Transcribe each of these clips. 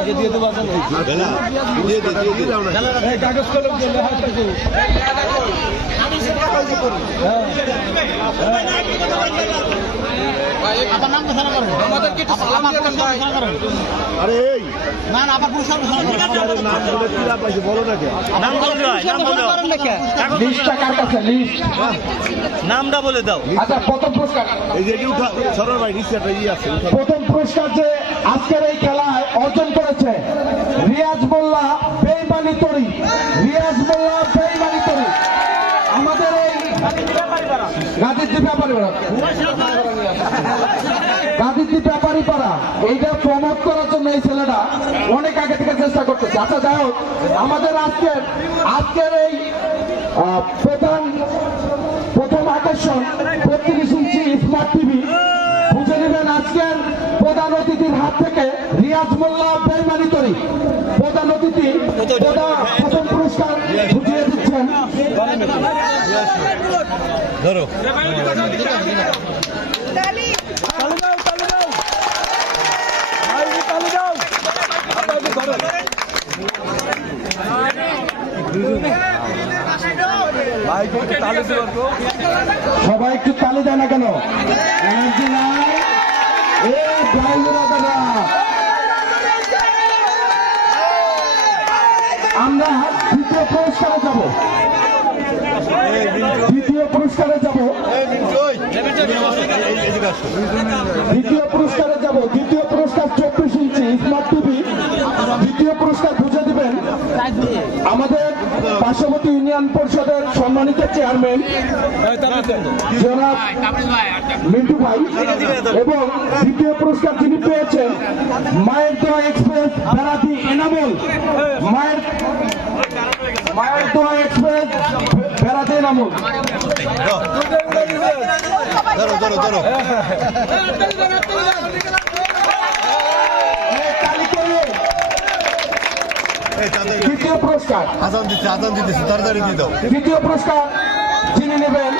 আগে দিয়ে দেবো কাগজ কলম নামটা বলে দাও। আচ্ছা, প্রথম পুরস্কার প্রথম পুরস্কার যে আজকের এই খেলায় অর্জন করেছে রিয়াজ মোল্লা বেইমানি তরি। রিয়াজ মোল্লা বেইমানি তরি আমাদের এই গাজীদ্বীপ ব্যাপারী পাড়া এইটা প্রমোট করার জন্য এই ছেলেটা অনেক আগে থেকে চেষ্টা করতেছে। আচ্ছা, যাই হোক, আমাদের আজকের এই প্রথম আকর্ষণ 32 ইঞ্চি স্মার্ট টিভি বুঝে নেবেন আজকের প্রধান অতিথির হাত থেকে রিয়াজ মোল্লা বেইমানি তরি প্রধান অতিথি প্রথম পুরস্কার বুঝিয়ে দিচ্ছেন। ধরো সবাই একটু তালি দেয় না কেন? আমরা দ্বিতীয় পুরস্কারে যাব। দ্বিতীয় পুরস্কারে যাব। দ্বিতীয় পুরস্কার 24 ইঞ্চি স্মার্ট টিভি। দ্বিতীয় পুরস্কার বুঝে দিবেন আমাদের পার্শ্ববর্তী ইউনিয়ন পরিষদের সম্মানিত চেয়ারম্যান জনাব মিন্টু ভাই, এবং দ্বিতীয় পুরস্কার যিনি পেয়েছেন মায়ের দোয়া এক্সপ্রেস বেড়াতি এনামুল। মায়ের দোয়া এক্সপ্রেস বেড়াতি এনামুল। দ্বিতীয় পুরস্কার দ্বিতীয় পুরস্কার যিনি নেবেন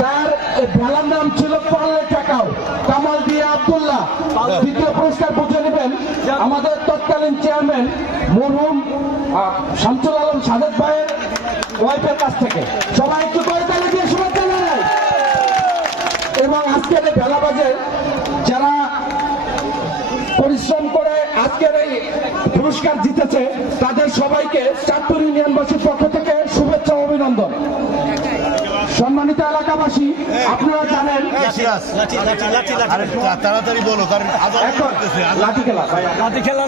তার ভেলার নাম ছিল পাল্লে টাকাও কামাল দিয়ে আব্দুল্লাহ। দ্বিতীয় পুরস্কার বুঝে নেবেন আমাদের তৎকালীন চেয়ারম্যান মরহুম শামসুল আলম সাদেক ভাইয়ের ওয়াইফের কাছ থেকে। সবাই একটু করতালি দিয়ে শুভেচ্ছা জানাই। এবং আজকের এই ভেলাবাজে যারা পরিশ্রম করে আজকের এই পুরস্কার জিতেছে তাদের সবাইকে চাঁদপুর ইউনিয়নবাসীর পক্ষ থেকে শুভেচ্ছা ও অভিনন্দন। সম্মানিত এলাকাবাসী, আপনারা জানেন তাড়াতাড়ি বলো, কারণ লাঠি খেলা